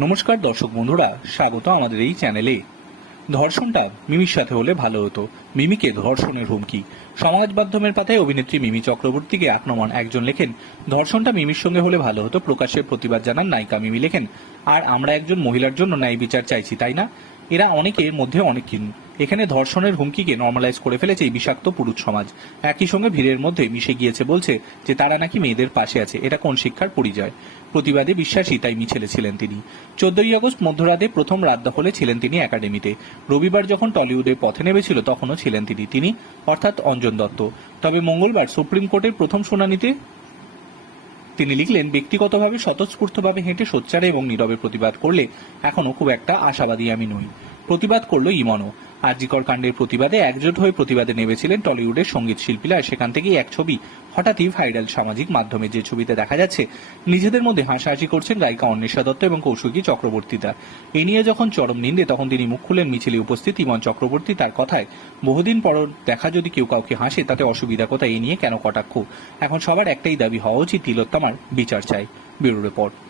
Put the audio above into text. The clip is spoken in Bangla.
নমস্কার দর্শক বন্ধুরা, স্বাগত আমাদের এই চ্যানেলে। ধর্ষণটা মিমির সাথে হলে ভালো হতো। মিমিকে ধর্ষণের হুমকি। সমাজ মাধ্যমের পাতায় অভিনেত্রী মিমি চক্রবর্তীকে আক্রমণ। একজন লেখেন, ধর্ষণটা মিমির সঙ্গে হলে ভালো হতো। প্রকাশ্যে প্রতিবাদ জানান নায়িকা মিমি লেখেন, আর আমরা একজন মহিলার জন্য ন্যায় বিচার চাইছি, তাই না? এরা অনেকের মধ্যে অনেক এখানে ধর্ষণের হুমকিকে নর্মালাইজ করে ফেলেছে এই বিষাক্ত পুরুষ সমাজ। একই সঙ্গে ভিড়ের মধ্যে মিশে গিয়েছে বলছে যে তারা নাকি মেয়েদের পাশে আছে, এটা কোন শিক্ষার পরিচয়? প্রতিবাদে বিশ্বাসী তাই মিছিলে ছিলেন তিনি। চোদ্দই আগস্ট মধ্যরাতে প্রথম রাত দখলে ছিলেন তিনি একাডেমিতে। রবিবার যখন টলিউডের পথে নেমেছিল, তখনও ছিলেন তিনি। তিনি অর্থাৎ অঞ্জন দত্ত। তবে মঙ্গলবার সুপ্রিম কোর্টের প্রথম শুনানিতে তিনি লিখলেন, ব্যক্তিগতভাবে স্বতঃস্ফূর্তভাবে হেঁটে সোচ্চারে এবং নীরবে প্রতিবাদ করলে এখনও খুব একটা আশাবাদী আমি নই। প্রতিবাদ করল ইমনও। আরজিকর কাণ্ডের প্রতিবাদে একজোট হয়ে প্রতিবাদে নেমেছিলেন টলিউডের সংগীত শিল্পীরা। সেখান থেকেই এক ছবি, হঠাৎই ভাইরাল সামাজিক মাধ্যমে যে ছবিতে দেখা যাচ্ছে, নিজেদের মধ্যে হাসাহাসি করছেন গায়িকা অন্বেষা দত্ত এবং কৌশিকী চক্রবর্তীতা এ নিয়ে যখন চরম নিন্দে, তখন তিনি মুখ খুলেন মিছিলে উপস্থিত ইমন চক্রবর্তী তার কথায়, বহুদিন পর দেখা যদি কেউ কাউকে হাসে, তাতে অসুবিধা কোথায়? এ নিয়ে কেন কটাক্ষ? এখন সবার একটাই দাবি, হওয়া উচিত তিলোত্তমার বিচার চাই। Bureau report.